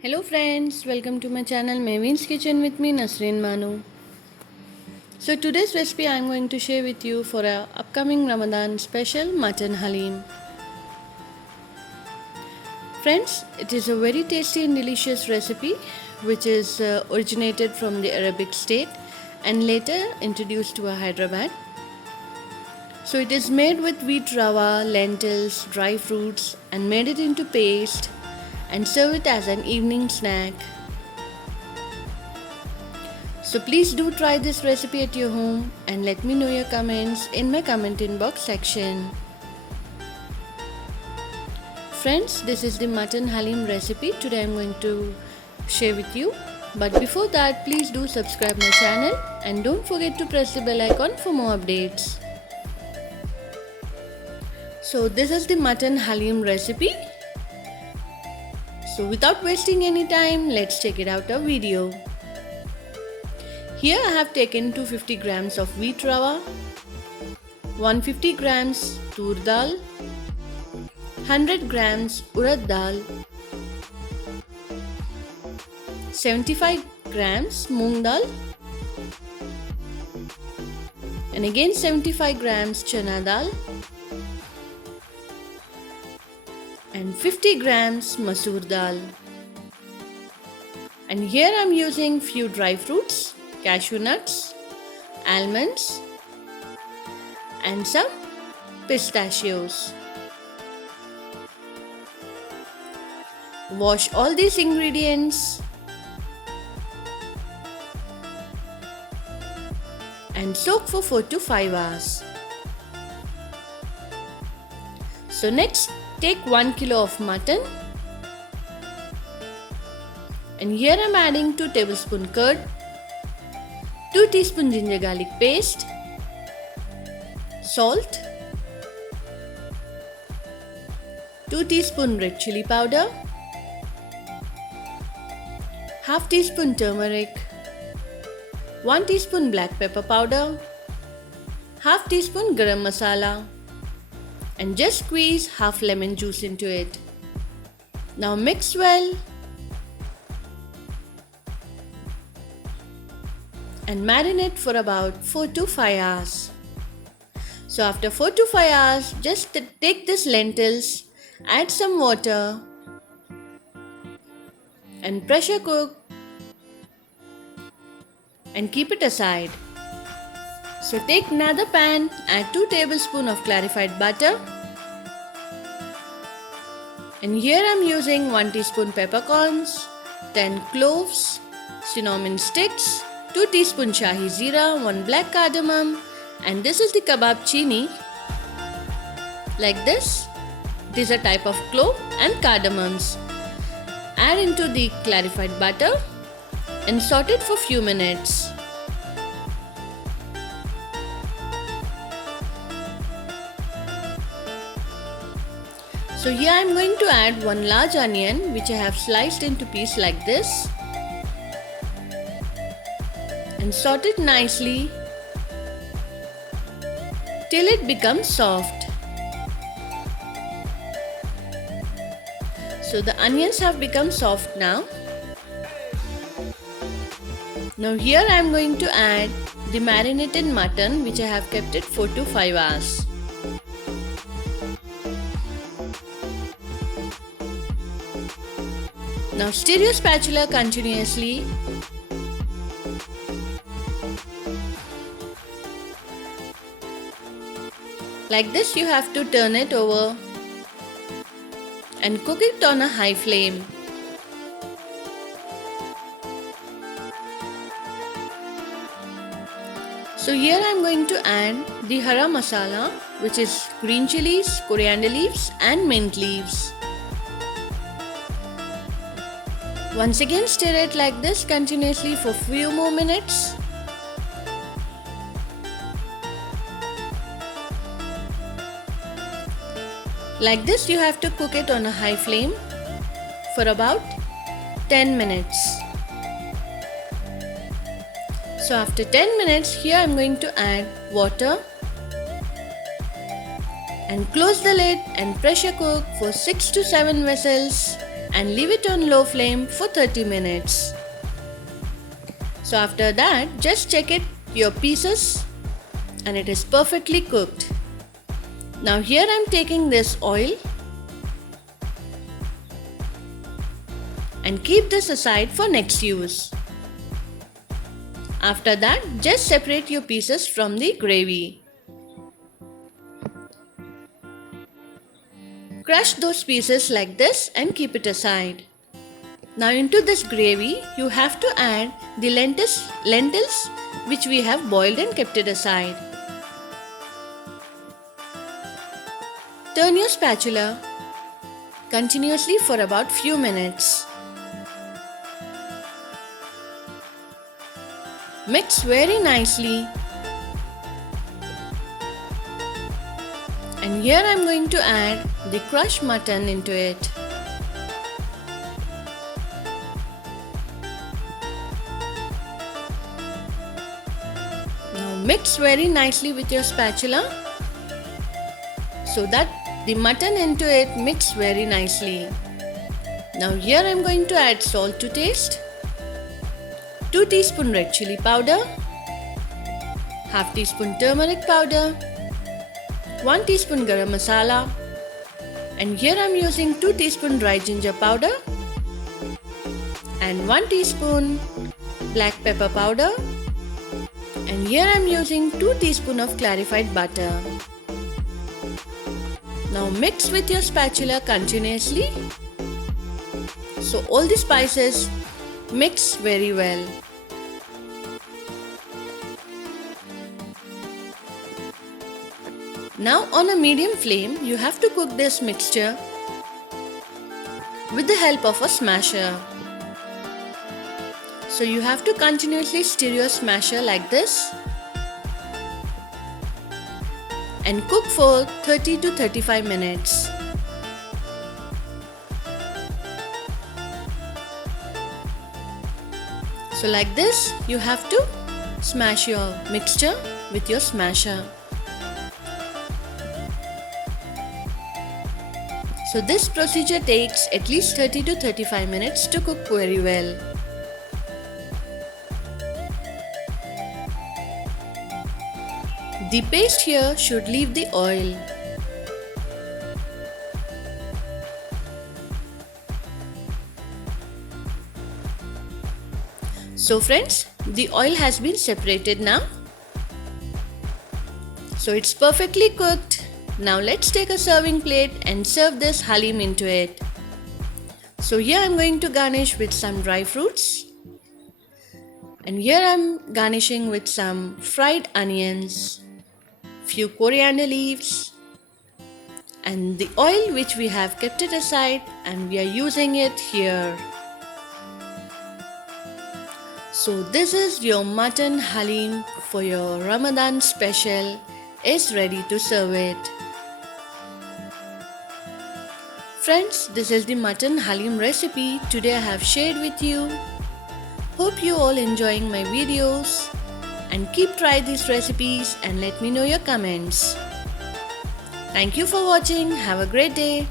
Hello friends, welcome to my channel Mavin's Kitchen with me Nasreen Manu. So today's recipe I am going to share with you for our upcoming Ramadan special mutton halim. Friends, it is a very tasty and delicious recipe which is originated from the Arabic state and later introduced to Hyderabad. So it is made with wheat rava, lentils, dry fruits and made it into paste and serve it as an evening snack. So please do try this recipe at your home and let me know your comments in my comment inbox section. Friends, this is the mutton halim recipe today I'm going to share with you. But before that, please do subscribe my channel and don't forget to press the bell icon for more updates. So this is the mutton halim recipe. So without wasting any time, let's check it out a video. Here I have taken 250 grams of wheat rava, 150 grams tur dal, 100 grams urad dal, 75 grams moong dal, and again 75 grams chana dal, and 50 grams masoor dal. And here I am using few dry fruits, cashew nuts, almonds and some pistachios. Wash all these ingredients and soak for 4 to 5 hours. So next, take 1 kilo of mutton and here I am adding 2 tablespoon curd, 2 teaspoon ginger garlic paste, salt, 2 teaspoon red chili powder, half teaspoon turmeric, 1 teaspoon black pepper powder, half teaspoon garam masala, and just squeeze half lemon juice into it. Now mix well and marinate for about 4 to 5 hours. So after 4 to 5 hours, just take this lentils, add some water and pressure cook and keep it aside. So take another pan, add 2 tablespoons of clarified butter and here I am using 1 teaspoon peppercorns, 10 cloves, cinnamon sticks, 2 teaspoon shahi zeera, 1 black cardamom, and this is the kebab chini. Like this, it is a type of clove and cardamoms. Add into the clarified butter and saute it for few minutes. So here I am going to add 1 large onion which I have sliced into pieces like this and saute it nicely till it becomes soft. So the onions have become soft now. Now here I am going to add the marinated mutton which I have kept it 4 to 5 hours. Now stir your spatula continuously like this. You have to turn it over and cook it on a high flame. So here I am going to add the hara masala which is green chilies, coriander leaves and mint leaves. Once again stir it like this continuously for few more minutes. Like this you have to cook it on a high flame for about 10 minutes. So after 10 minutes here I am going to add water and close the lid and pressure cook for 6 to 7 whistles and leave it on low flame for 30 minutes. So after that, just check your pieces and it is perfectly cooked. Now here I am taking this oil and keep this aside for next use. After that, just separate your pieces from the gravy. Crush those pieces like this and keep it aside. Now into this gravy, you have to add the lentils which we have boiled and kept it aside. Turn your spatula continuously for about few minutes. Mix very nicely. And here I am going to add the crushed mutton into it. Now mix very nicely with your spatula so that the mutton into it mix very nicely. Now here I am going to add salt to taste, 2 teaspoon red chili powder, half teaspoon turmeric powder, 1 teaspoon garam masala, and here I am using 2 teaspoon dry ginger powder and 1 teaspoon black pepper powder, and here I am using 2 teaspoon of clarified butter. Now mix with your spatula continuously so all the spices mix very well. Now on a medium flame, you have to cook this mixture with the help of a smasher. So you have to continuously stir your smasher like this and cook for 30 to 35 minutes. So like this, you have to smash your mixture with your smasher. So this procedure takes at least 30 to 35 minutes to cook very well. The paste here should leave the oil. So friends, the oil has been separated now. So it's perfectly cooked. Now let's take a serving plate and serve this halim into it. So here I'm going to garnish with some dry fruits. And here I'm garnishing with some fried onions, few coriander leaves, and the oil which we have kept it aside and we are using it here. So this is your mutton halim for your Ramadan special is ready to serve it. Friends, this is the mutton halim recipe today I have shared with you. Hope you all enjoying my videos and keep try these recipes and let me know your comments. Thank you for watching. Have a great day.